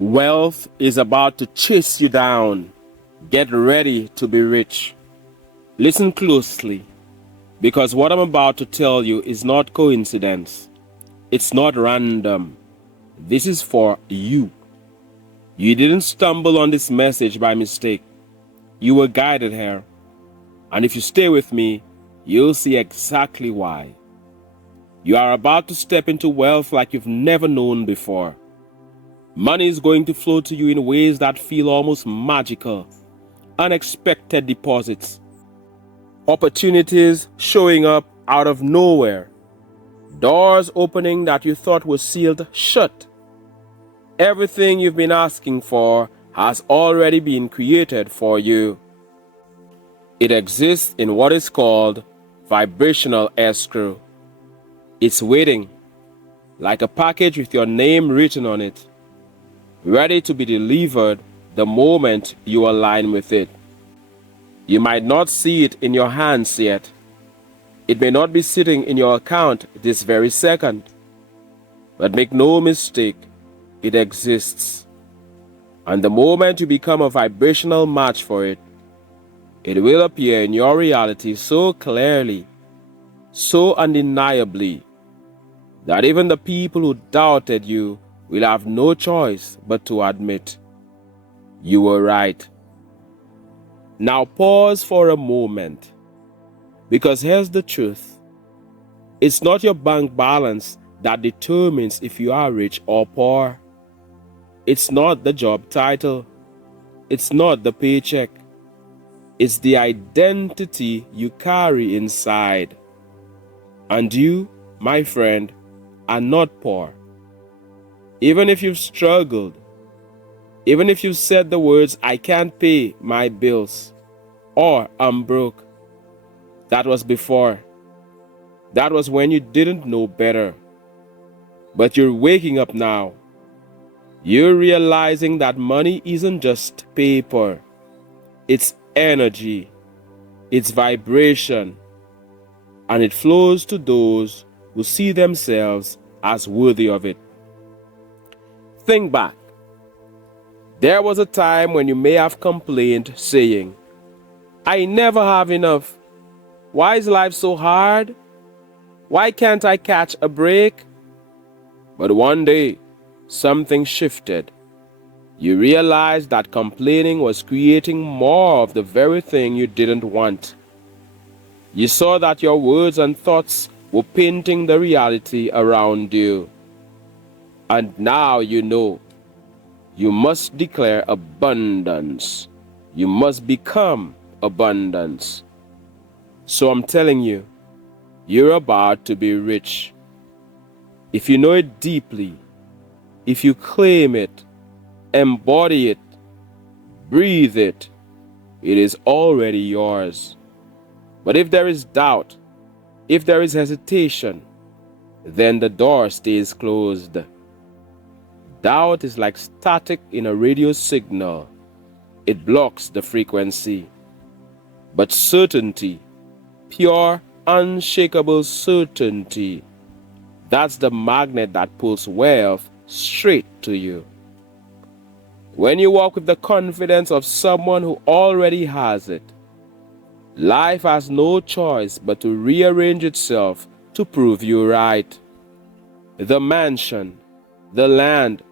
Wealth is about to chase you down. Get ready to be rich. Listen closely, because what I'm about to tell you is not coincidence. It's not random. This is for you. You didn't stumble on this message by mistake. You were guided here. And if you stay with me, you'll see exactly why. You are about to step into wealth like you've never known before. Money is going to flow to you in ways that feel almost magical. Unexpected deposits. Opportunities showing up out of nowhere. Doors opening that you thought were sealed shut. Everything you've been asking for has already been created for you. It exists in what is called vibrational escrow. It's waiting, like a package with your name written on it, ready to be delivered the moment you align with it. You might not see it in your hands yet. It may not be sitting in your account this very second. But make no mistake, it exists. And the moment you become a vibrational match for it, it will appear in your reality so clearly, so undeniably, that even the people who doubted you will have no choice but to admit you were right. Now pause for a moment, because here's the truth. It's not your bank balance that determines if you are rich or poor. It's not the job title. It's not the paycheck. It's the identity you carry inside. And you, my friend, are not poor. Even if you've struggled, even if you've said the words, "I can't pay my bills," or "I'm broke," that was before. That was when you didn't know better. But you're waking up now. You're realizing that money isn't just paper. It's energy. It's vibration. And it flows to those who see themselves as worthy of it. Think back. There was a time when you may have complained, saying, "I never have enough. Why is life so hard? Why can't I catch a break?" But one day, something shifted. You realized that complaining was creating more of the very thing you didn't want. You saw that your words and thoughts were painting the reality around you. And now you know. You must declare abundance. You must become abundance. So I'm telling you, you're about to be rich. If you know it deeply, if you claim it, embody it, breathe it, it is already yours. But if there is doubt, if there is hesitation, then the door stays closed. Doubt is like static in a radio signal. It blocks the frequency. But certainty, pure, unshakable certainty, that's the magnet that pulls wealth straight to you. When you walk with the confidence of someone who already has it, life has no choice but to rearrange itself to prove you right. The mansion, the land,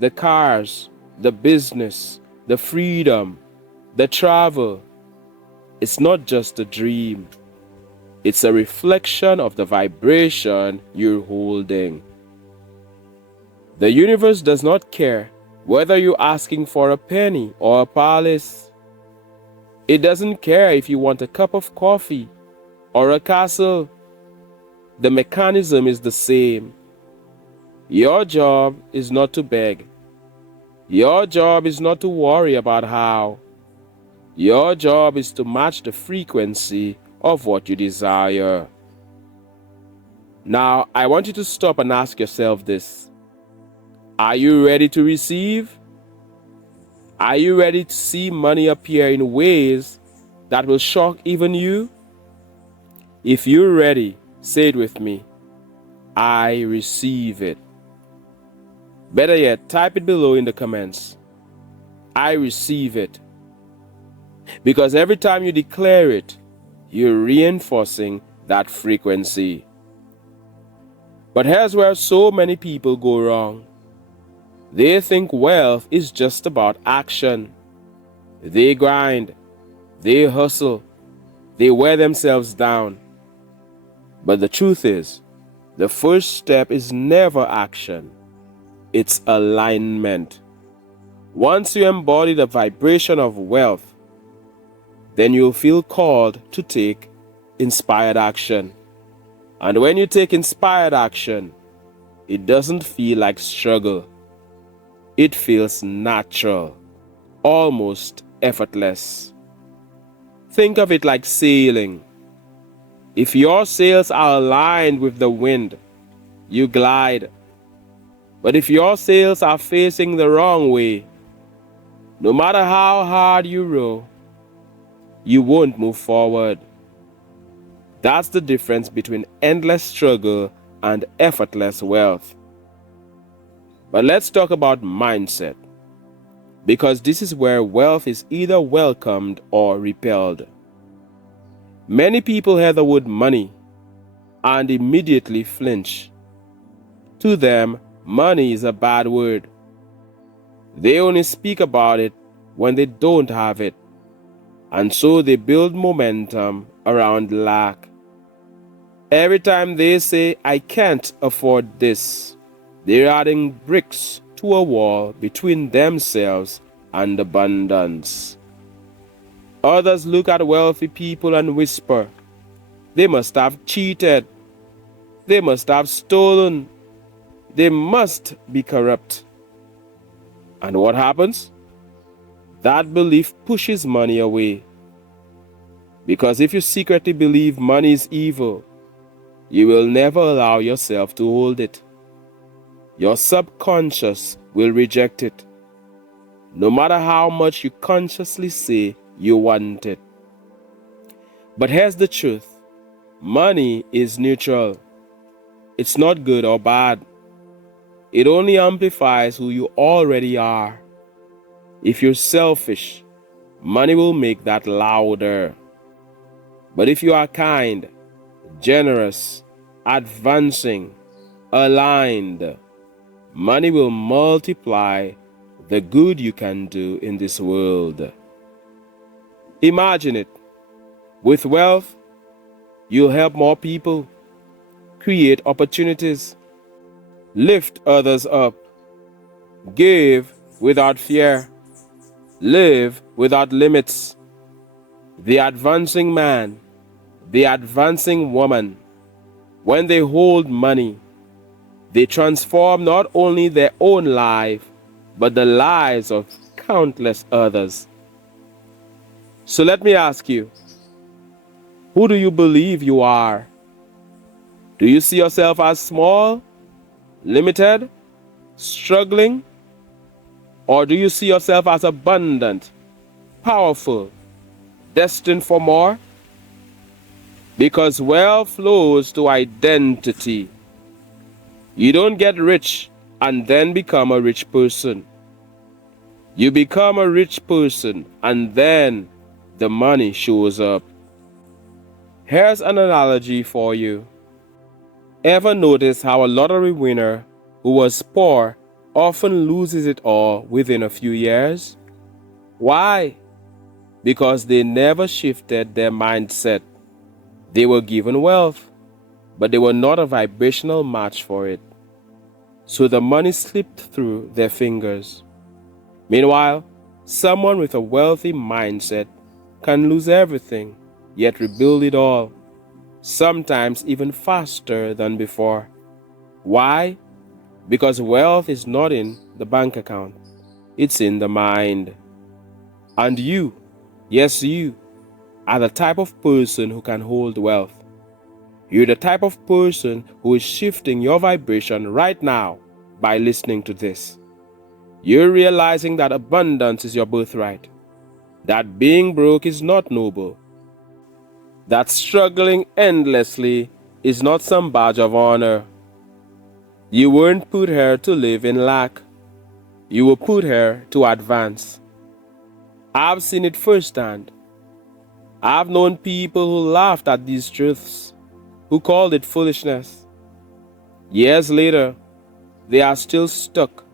the cars, the business, the freedom, the travel, it's not just a dream. It's a reflection of the vibration you're holding. The universe does not care whether you're asking for a penny or a palace. It doesn't care if you want a cup of coffee or a castle. The mechanism is the same. Your job is not to beg. Your job is not to worry about how. Your job is to match the frequency of what you desire. Now, I want you to stop and ask yourself this. Are you ready to receive? Are you ready to see money appear in ways that will shock even you? If you're ready, say it with me. I receive it. Better yet, type it below in the comments. I receive it. Because every time you declare it, you're reinforcing that frequency. But here's where so many people go wrong. They think wealth is just about action. They grind, they hustle, they wear themselves down. But the truth is, the first step is never action. It's alignment. Once you embody the vibration of wealth, then you'll feel called to take inspired action. And when you take inspired action, it doesn't feel like struggle. It feels natural, almost effortless. Think of it like sailing. If your sails are aligned with the wind, you glide. But if your sails are facing the wrong way, no matter how hard you row, you won't move forward. That's the difference between endless struggle and effortless wealth. But let's talk about mindset, because this is where wealth is either welcomed or repelled. Many people hear the word money and immediately flinch. To them, money is a bad word. They only speak about it when they don't have it, and so they build momentum around lack. Every time they say, I can't afford this, they're adding bricks to a wall between themselves and abundance. Others look at wealthy people and whisper, they must have cheated, they must have stolen, they must be corrupt. And what happens? That belief pushes money away. Because if you secretly believe money is evil, you will never allow yourself to hold it. Your subconscious will reject it, no matter how much you consciously say you want it. But here's the truth. Money is neutral. It's not good or bad. It only amplifies who you already are. If you're selfish, money will make that louder. But if you are kind, generous, advancing, aligned, money will multiply the good you can do in this world. Imagine it. With wealth, you'll help more people, create opportunities, lift others up, give without fear, live without limits. The advancing man, the advancing woman, when they hold money, they transform not only their own life, but the lives of countless others. So let me ask you, who do you believe you are? Do you see yourself as small, limited, struggling? Or do you see yourself as abundant, powerful, destined for more? Because wealth flows to identity. You don't get rich and then become a rich person. You become a rich person and then the money shows up. Here's an analogy for you. Ever notice how a lottery winner who was poor often loses it all within a few years? Why? Because they never shifted their mindset. They were given wealth, but they were not a vibrational match for it. So the money slipped through their fingers. Meanwhile, someone with a wealthy mindset can lose everything, yet rebuild it all, sometimes even faster than before. Why? Because wealth is not in the bank account, it's in the mind. And you, yes you, are the type of person who can hold wealth. You're the type of person who is shifting your vibration right now by listening to this. You're realizing that abundance is your birthright, that being broke is not noble, that struggling endlessly is not some badge of honor. You weren't put here to live in lack. you will put her to advance. I've seen it firsthand. I've known people who laughed at these truths, who called it foolishness. Years later, they are still stuck,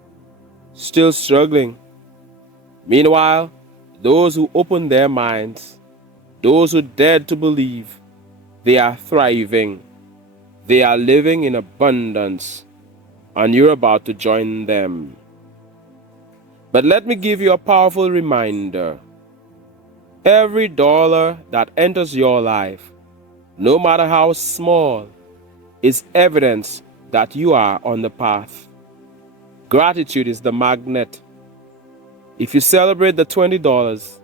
still struggling. Meanwhile, those who opened their minds, those who dared to believe, they are thriving. They are living in abundance, and you're about to join them. But let me give you a powerful reminder. Every dollar that enters your life, no matter how small, is evidence that you are on the path. Gratitude is the magnet. If you celebrate the $20,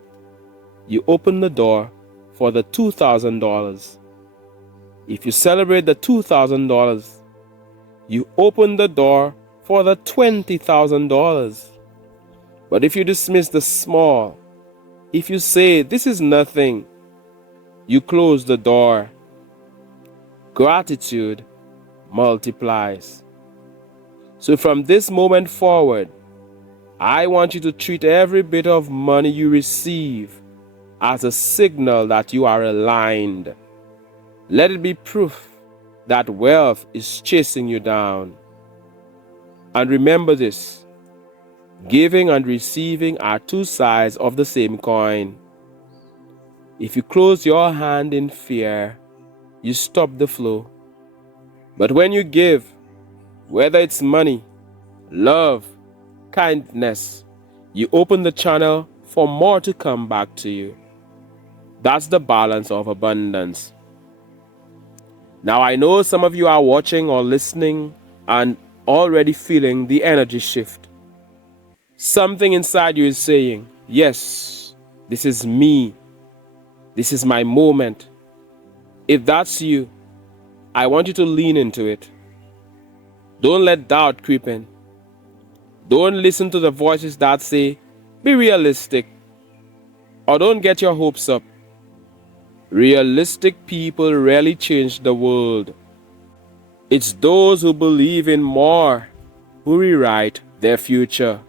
you open the door for the $2,000. If you celebrate the $2,000, you open the door for the $20,000. But if you dismiss the small, if you say, "This is nothing," you close the door. Gratitude multiplies. So from this moment forward, I want you to treat every bit of money you receive as a signal that you are aligned. Let it be proof that wealth is chasing you down. And remember this. Giving and receiving are two sides of the same coin. If you close your hand in fear, you stop the flow. But when you give, whether it's money, love, kindness, you open the channel for more to come back to you. That's the balance of abundance. Now I know some of you are watching or listening and already feeling the energy shift. Something inside you is saying, "Yes, this is me. This is my moment." If that's you, I want you to lean into it. Don't let doubt creep in. Don't listen to the voices that say, "Be realistic," or "Don't get your hopes up." Realistic people rarely change the world. It's those who believe in more who rewrite their future.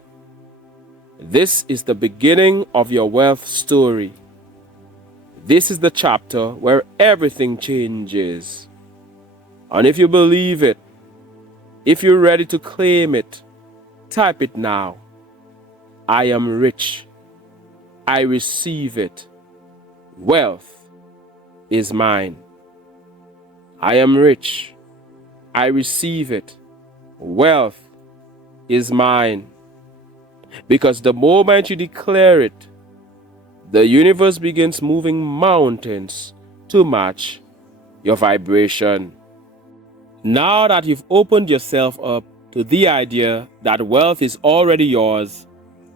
This is the beginning of your wealth story. This is the chapter where everything changes. And if you believe it, if you're ready to claim it, type it now. I am rich. I receive it. Wealth is mine. I am rich. I receive it. Wealth is mine. Because the moment you declare it, the universe begins moving mountains to match your vibration. Now that you've opened yourself up to the idea that wealth is already yours,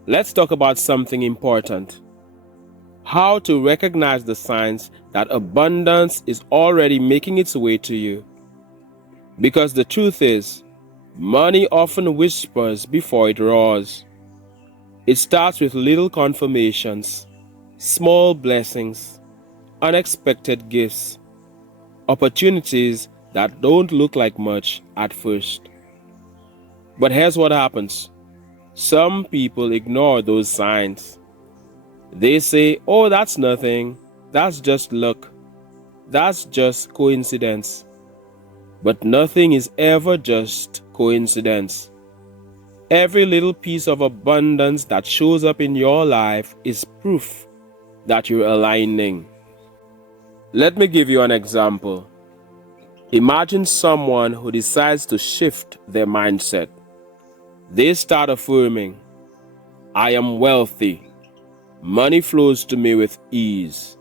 let's talk about something important. How to recognize the signs that abundance is already making its way to you. Because the truth is, money often whispers before it roars. It starts with little confirmations, small blessings, unexpected gifts, opportunities that don't look like much at first. But here's what happens. Some people ignore those signs. They say, "Oh, that's nothing. That's just luck. That's just coincidence." But nothing is ever just coincidence. Every little piece of abundance that shows up in your life is proof that you're aligning. Let me give you an example. Imagine someone who decides to shift their mindset. They start affirming, "I am wealthy. Money flows to me with ease."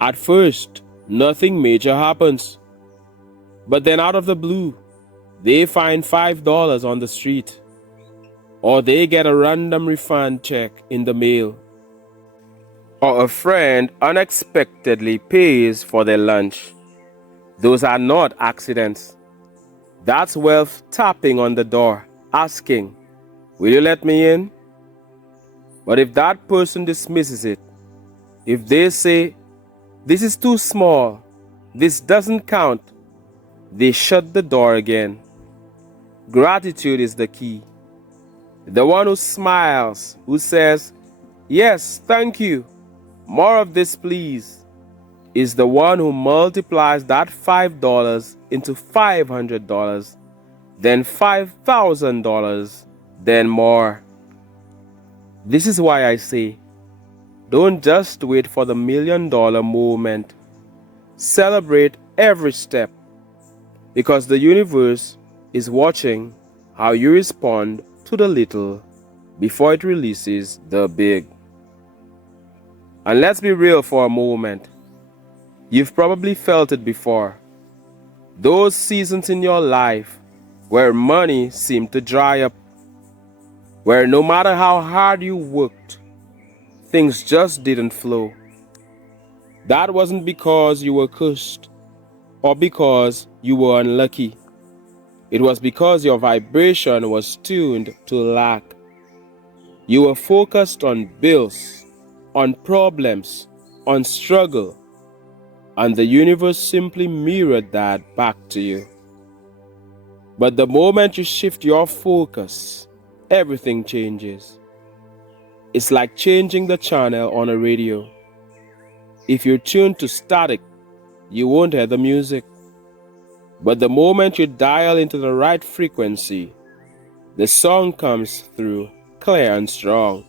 At first, nothing major happens. But then out of the blue, they find $5 on the street. Or they get a random refund check in the mail. Or a friend unexpectedly pays for their lunch. Those are not accidents. That's wealth tapping on the door, asking, "Will you let me in?" But if that person dismisses it, if they say, "This is too small, this doesn't count," they shut the door again. Gratitude is the key. The one who smiles, who says, "Yes, thank you, more of this please," is the one who multiplies that $5 into $500, then $5,000, then more. This is why I say, don't just wait for the $1,000,000 moment. Celebrate every step, because the universe is watching how you respond to the little before it releases the big. And let's be real for a moment. You've probably felt it before. Those seasons in your life where money seemed to dry up, where no matter how hard you worked, things just didn't flow. That wasn't because you were cursed or because you were unlucky. It was because your vibration was tuned to lack. You were focused on bills, on problems, on struggle, and the universe simply mirrored that back to you. But the moment you shift your focus, everything changes. It's like changing the channel on a radio. If you're tuned to static, you won't hear the music. But the moment you dial into the right frequency, the song comes through clear and strong.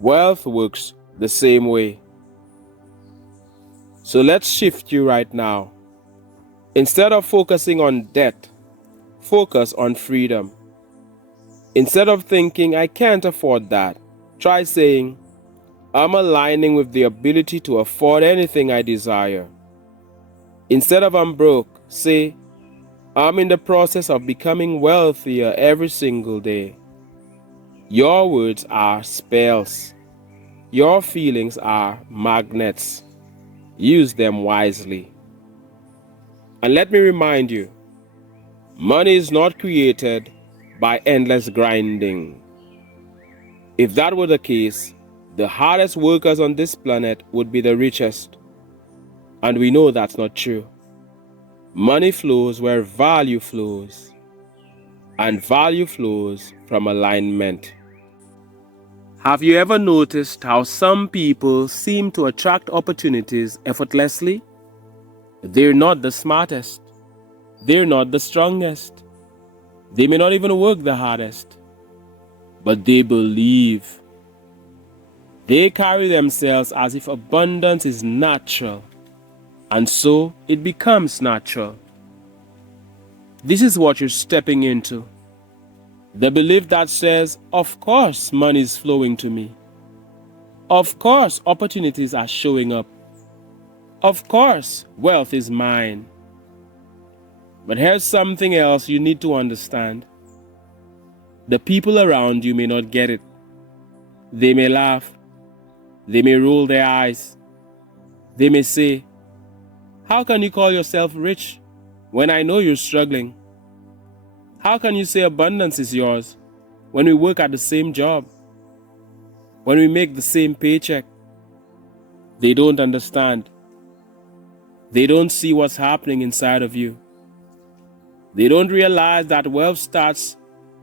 Wealth works the same way. So let's shift you right now. Instead of focusing on debt, focus on freedom. Instead of thinking, "I can't afford that," try saying, "I'm aligning with the ability to afford anything I desire." Instead of "I'm broke," say, "I'm in the process of becoming wealthier every single day." Your words are spells. Your feelings are magnets. Use them wisely. And let me remind you, money is not created by endless grinding. If that were the case, the hardest workers on this planet would be the richest. And we know that's not true. Money flows where value flows, and value flows from alignment. Have you ever noticed how some people seem to attract opportunities effortlessly? They're not the smartest. They're not the strongest. They may not even work the hardest. But they believe. They carry themselves as if abundance is natural, and so it becomes natural. This is what you're stepping into. The belief that says, "Of course money is flowing to me. Of course opportunities are showing up. Of course wealth is mine." But here's something else you need to understand. The people around you may not get it. They may laugh. They may roll their eyes. They may say, "How can you call yourself rich when I know you're struggling? How can you say abundance is yours when we work at the same job, when we make the same paycheck?" They don't understand. They don't see what's happening inside of you. They don't realize that wealth starts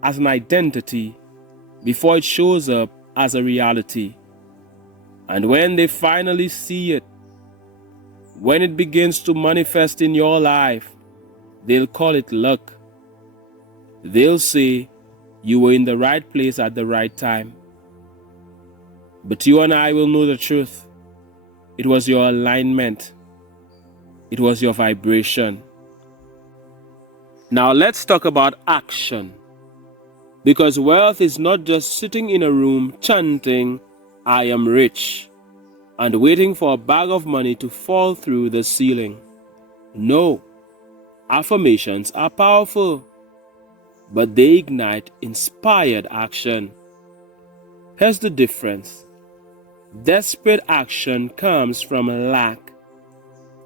as an identity before it shows up as a reality. And when they finally see it, when it begins to manifest in your life, they'll call it luck. They'll say you were in the right place at the right time. But you and I will know the truth. It was your alignment. It was your vibration. Now let's talk about action. Because wealth is not just sitting in a room chanting, "I am rich," and waiting for a bag of money to fall through the ceiling. No, affirmations are powerful, but they ignite inspired action. Here's the difference. Desperate action comes from lack.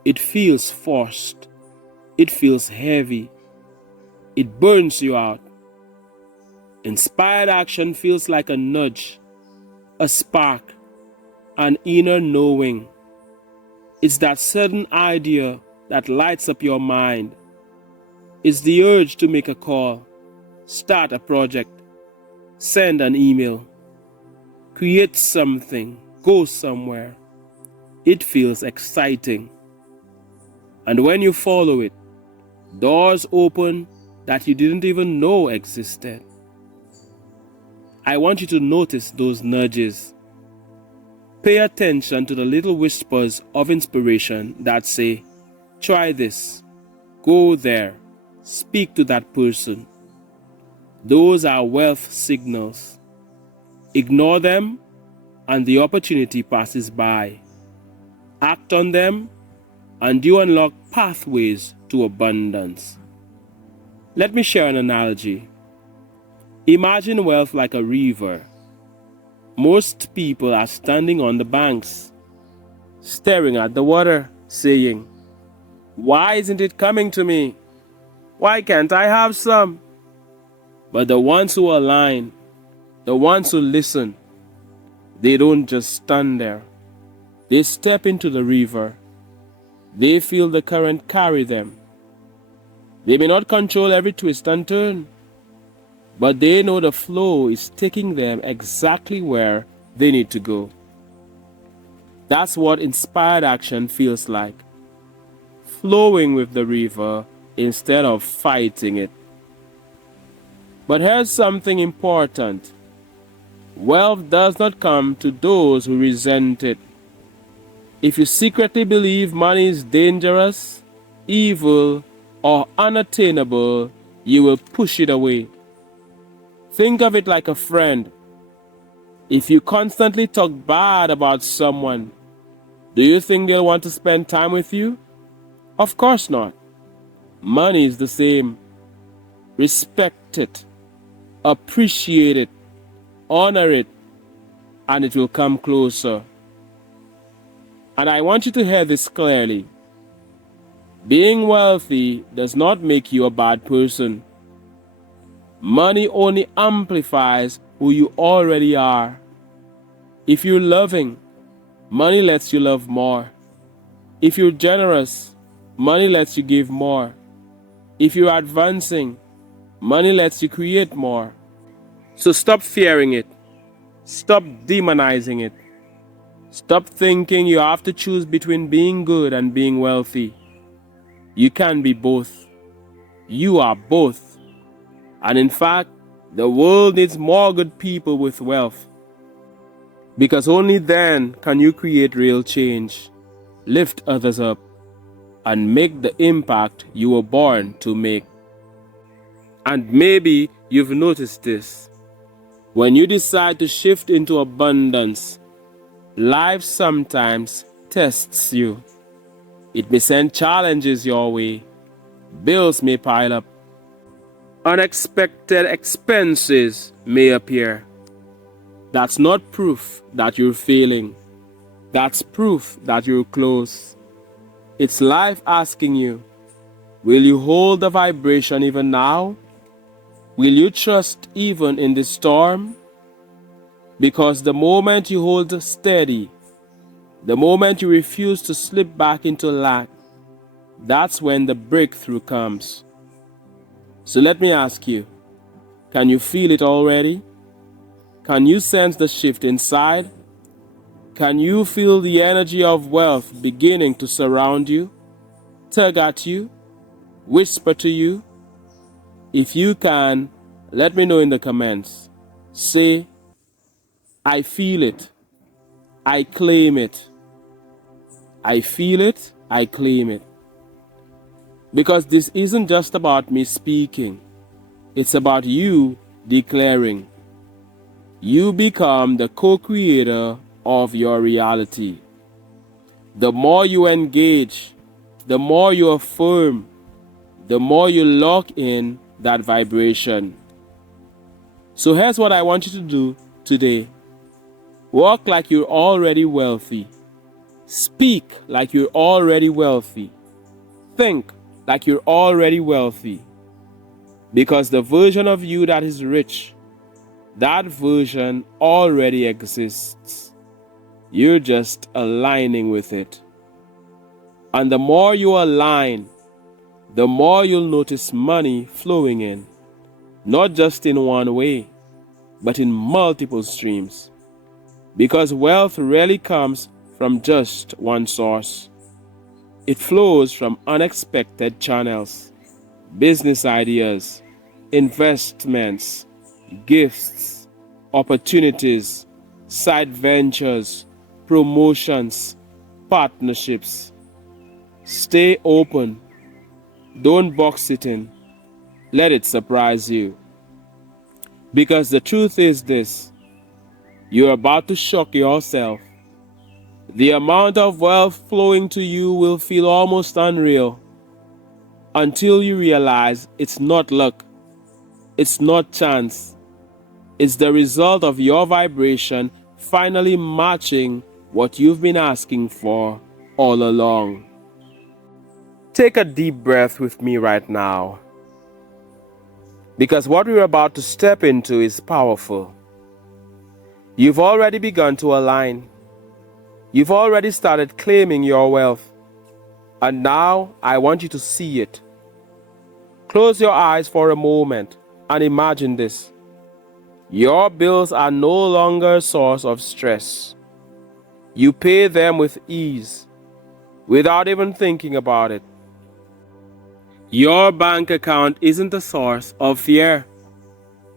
It feels forced. It feels heavy. It burns you out. Inspired action feels like a nudge, a spark, an inner knowing. It's that sudden idea that lights up your mind. It's the urge to make a call, start a project, Send an email. Create something. Go somewhere. It feels exciting. And when you follow it, doors open that you didn't even know existed. I want you to notice those nudges. Pay attention to the little whispers of inspiration that say, try this, go there, speak to that person. Those are wealth signals. Ignore them and the opportunity passes by. Act on them and you unlock pathways to abundance. Let me share an analogy. Imagine wealth like a river. Most people are standing on the banks, staring at the water, saying, why isn't it coming to me? Why can't I have some? But the ones who align, the ones who listen, they don't just stand there. They step into the river. They feel the current carry them. They may not control every twist and turn, but they know the flow is taking them exactly where they need to go. That's what inspired action feels like. Flowing with the river instead of fighting it. But here's something important. Wealth does not come to those who resent it. If you secretly believe money is dangerous, evil, or unattainable, you will push it away. Think of it like a friend. If you constantly talk bad about someone, do you think they'll want to spend time with you? Of course not. Money is the same. Respect it, appreciate it, honor it, and it will come closer. And I want you to hear this clearly. Being wealthy does not make you a bad person. Money only amplifies who you already are. If you're loving, money lets you love more. If you're generous, money lets you give more. If you're advancing, money lets you create more. So stop fearing it. Stop demonizing it. Stop thinking you have to choose between being good and being wealthy. You can be both. You are both. And in fact, the world needs more good people with wealth. Because only then can you create real change, lift others up, and make the impact you were born to make. And maybe you've noticed this. When you decide to shift into abundance, life sometimes tests you. It may send challenges your way. Bills may pile up. Unexpected expenses may appear. That's not proof that you're failing. That's proof that you're close. It's life asking you, will you hold the vibration even now? Will you trust even in the storm? Because the moment you hold steady, the moment you refuse to slip back into lack, that's when the breakthrough comes. So let me ask you, can you feel it already? Can you sense the shift inside? Can you feel the energy of wealth beginning to surround you, tug at you, whisper to you? If you can, let me know in the comments. Say, I feel it. I claim it. I feel it. I claim it. Because this isn't just about me speaking. It's about you declaring. You become the co-creator of your reality. The more you engage, the more you affirm, the more you lock in that vibration. So here's what I want you to do today. Walk like you're already wealthy. Speak like you're already wealthy. Think like you're already wealthy. Because the version of you that is rich, that version already exists. You're just aligning with it. And the more you align, the more you'll notice money flowing in. Not just in one way, but in multiple streams. Because wealth rarely comes from just one source. It flows from unexpected channels, business ideas, investments, gifts, opportunities, side ventures, promotions, partnerships. Stay open. Don't box it in. Let it surprise you. Because the truth is this: you're about to shock yourself. The amount of wealth flowing to you will feel almost unreal until you realize it's not luck, it's not chance, it's the result of your vibration finally matching what you've been asking for all along. Take a deep breath with me right now, because what we're about to step into is powerful. You've already begun to align. You've already started claiming your wealth. And now I want you to see it. Close your eyes for a moment and imagine this. Your bills are no longer a source of stress. You pay them with ease, without even thinking about it. Your bank account isn't a source of fear.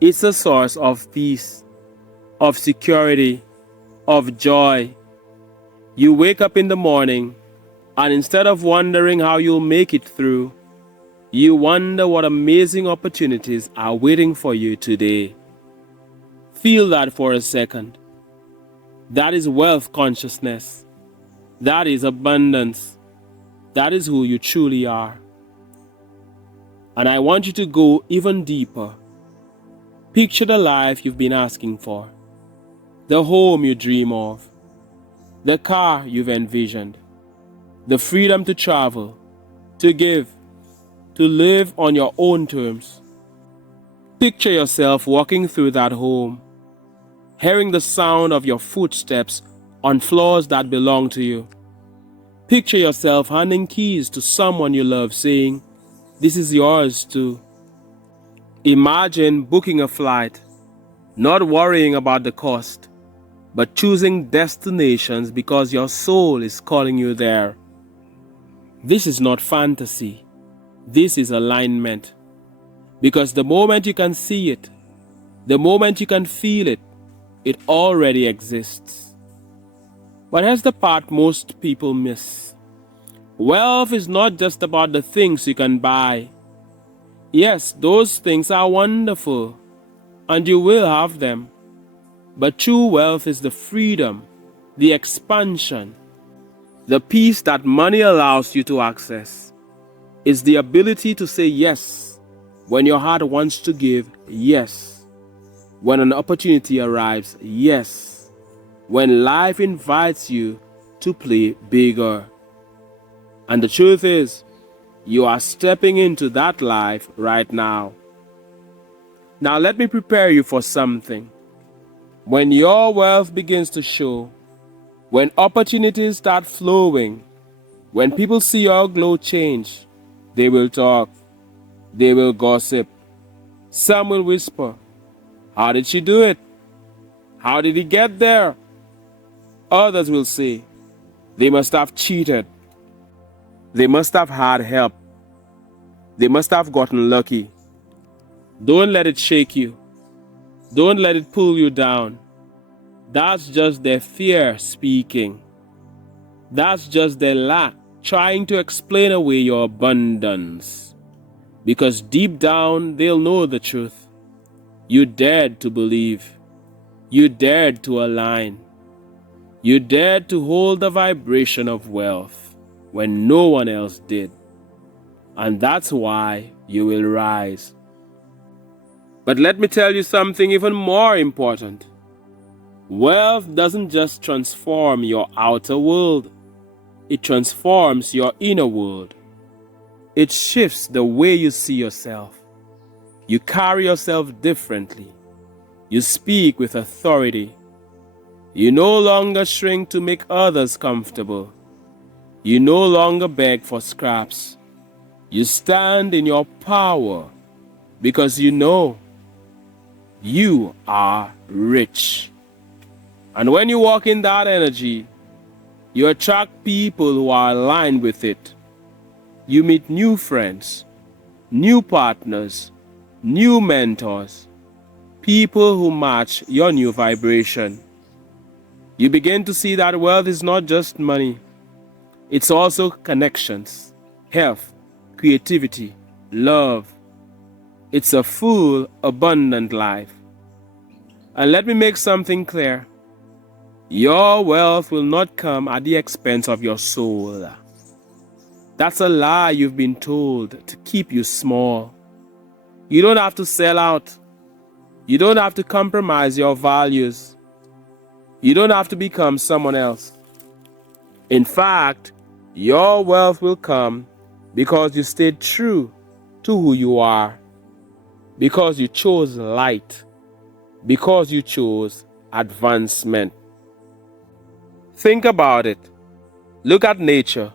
It's a source of peace, of security, of joy. You wake up in the morning, and instead of wondering how you'll make it through, you wonder what amazing opportunities are waiting for you today. Feel that for a second. That is wealth consciousness. That is abundance. That is who you truly are. And I want you to go even deeper. Picture the life you've been asking for, the home you dream of, the car you've envisioned, the freedom to travel, to give, to live on your own terms. Picture yourself walking through that home, hearing the sound of your footsteps on floors that belong to you. Picture yourself handing keys to someone you love, saying, "This is yours too." Imagine booking a flight, not worrying about the cost, but choosing destinations because your soul is calling you there. This is not fantasy. This is alignment. Because the moment you can see it, the moment you can feel it, it already exists. But here's the part most people miss. Wealth is not just about the things you can buy. Yes, those things are wonderful, and you will have them. But true wealth is the freedom, the expansion, the peace that money allows you to access. It's the ability to say yes when your heart wants to give yes. When an opportunity arrives, yes. When life invites you to play bigger. And the truth is, you are stepping into that life right now. Now let me prepare you for something. When your wealth begins to show, when opportunities start flowing, when people see your glow change, they will talk, they will gossip. Some will whisper, "How did she do it? How did he get there?" Others will say, "They must have cheated. They must have had help. They must have gotten lucky." Don't let it shake you. Don't let it pull you down. That's just their fear speaking. That's just their lack trying to explain away your abundance. Because deep down, they'll know the truth. You dared to believe. You dared to align. You dared to hold the vibration of wealth when no one else did. And that's why you will rise. But let me tell you something even more important. Wealth doesn't just transform your outer world. It transforms your inner world. It shifts the way you see yourself. You carry yourself differently. You speak with authority. You no longer shrink to make others comfortable. You no longer beg for scraps. You stand in your power because you know You are rich. And when you walk in that energy, you attract people who are aligned with it. You meet new friends, new partners, new mentors, people who match your new vibration. You begin to see that wealth is not just money. It's also connections, health, creativity, love. It's a full, abundant life. And let me make something clear. Your wealth will not come at the expense of your soul. That's a lie you've been told to keep you small. You don't have to sell out. You don't have to compromise your values. You don't have to become someone else. In fact, your wealth will come because you stayed true to who you are, because you chose light, because you chose advancement. Think about it. Look at nature.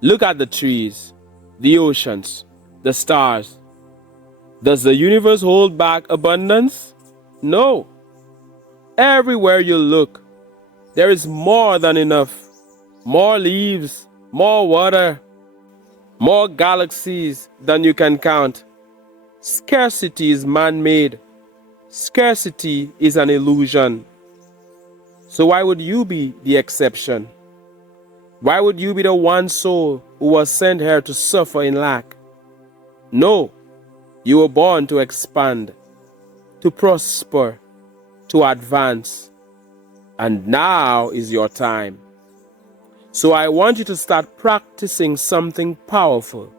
Look at the trees, the oceans, the stars. Does the universe hold back abundance? No. Everywhere you look, there is more than enough. More leaves, more water, more galaxies than you can count. Scarcity is man-made. Scarcity is an illusion. So why would you be the exception? Why would you be the one soul who was sent here to suffer in lack? No, you were born to expand, to prosper, to advance. And now is your time. So I want you to start practicing something powerful.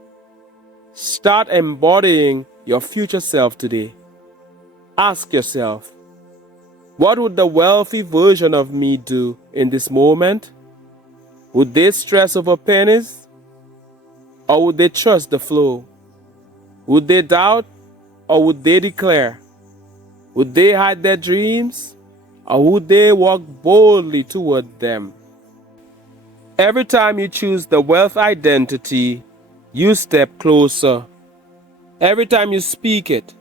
Start embodying your future self today. Ask yourself, what would the wealthy version of me do in this moment? Would they stress over pennies? Or would they trust the flow? Would they doubt? Or would they declare? Would they hide their dreams? Or would they walk boldly toward them? Every time you choose the wealth identity, you step closer. Every time you speak it,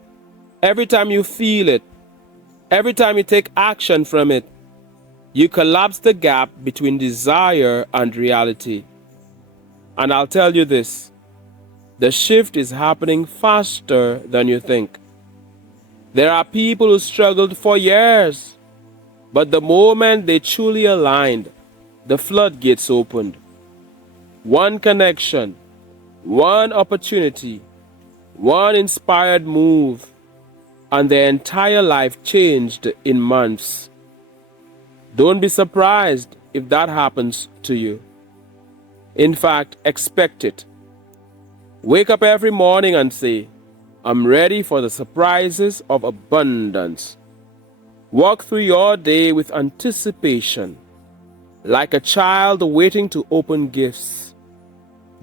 every time you feel it, every time you take action from it, you collapse the gap between desire and reality. And I'll tell you this, the shift is happening faster than you think. There are people who struggled for years, but the moment they truly aligned, the floodgates opened. One connection, one opportunity, one inspired move, and their entire life changed in months. Don't be surprised if that happens to you. In fact, expect it. Wake up every morning and say, I'm ready for the surprises of abundance. Walk through your day with anticipation, like a child waiting to open gifts,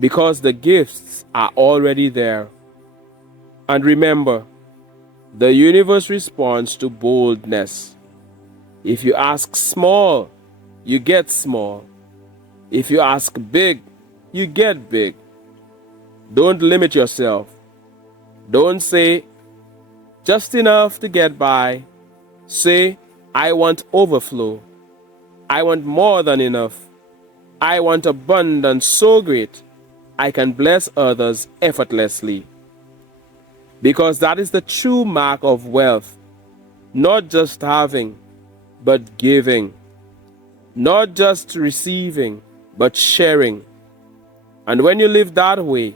because the gifts are already there. And remember, the universe responds to boldness. If you ask small, you get small. If you ask big, you get big. Don't limit yourself. Don't say, just enough to get by. Say, I want overflow. I want more than enough. I want abundance so great I can bless others effortlessly. Because that is the true mark of wealth. Not just having, but giving. Not just receiving, but sharing. And when you live that way,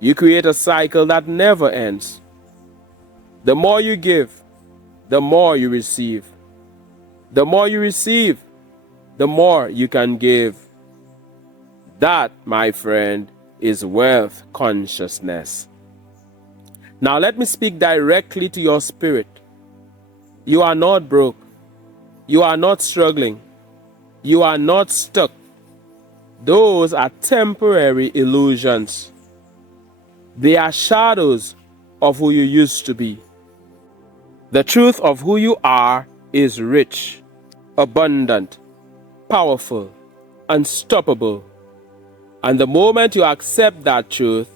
you create a cycle that never ends. The more you give, the more you receive. The more you receive, the more you can give. That, my friend, is wealth consciousness. Now let me speak directly to your spirit. You are not broke. You are not struggling. You are not stuck. Those are temporary illusions. They are shadows of who you used to be. The truth of who you are is rich, abundant, powerful, unstoppable. And the moment you accept that truth,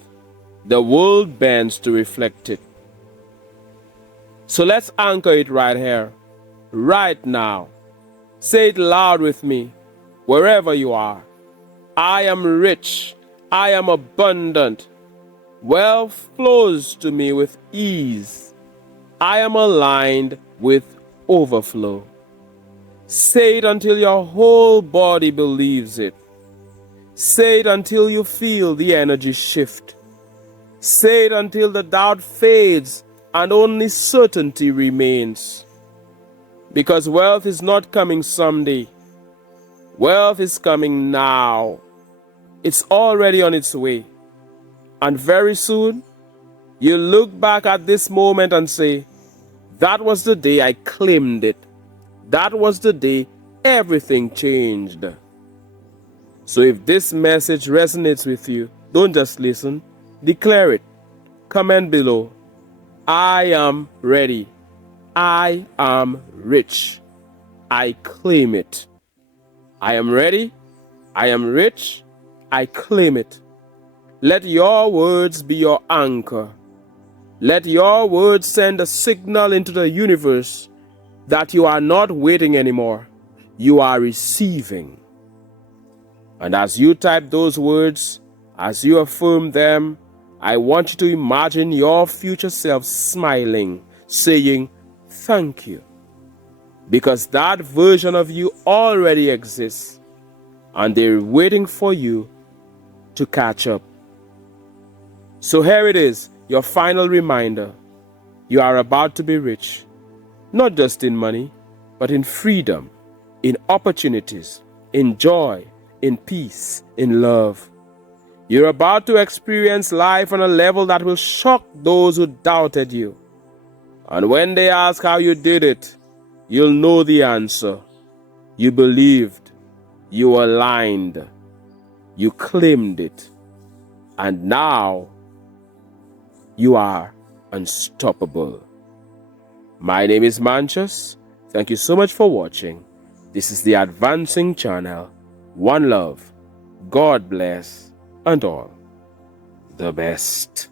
the world bends to reflect it. So let's anchor it right here, right now. Say it loud with me, wherever you are. I am rich. I am abundant. Wealth flows to me with ease. I am aligned with overflow. Say it until your whole body believes it. Say it until you feel the energy shift. Say it until the doubt fades and only certainty remains. Because wealth is not coming someday. Wealth is coming now. It's already on its way. And very soon, you look back at this moment and say, that was the day I claimed it. That was the day everything changed. So if this message resonates with you, don't just listen, declare it. Comment below. I am ready. I am rich. I claim it. I am ready. I am rich. I claim it. Let your words be your anchor. Let your words send a signal into the universe that you are not waiting anymore. You are receiving. And as you type those words, as you affirm them, I want you to imagine your future self smiling, saying, thank you. Because that version of you already exists, and they're waiting for you to catch up. So here it is, your final reminder. You are about to be rich, not just in money, but in freedom, in opportunities, in joy, in peace, in love. You're about to experience life on a level that will shock those who doubted you. And when they ask how you did it, you'll know the answer. You believed, you aligned, you claimed it, and now you are unstoppable. My name is Mantius. Thank you so much for watching. This is the Advancing Channel. One love. God bless, and all the best.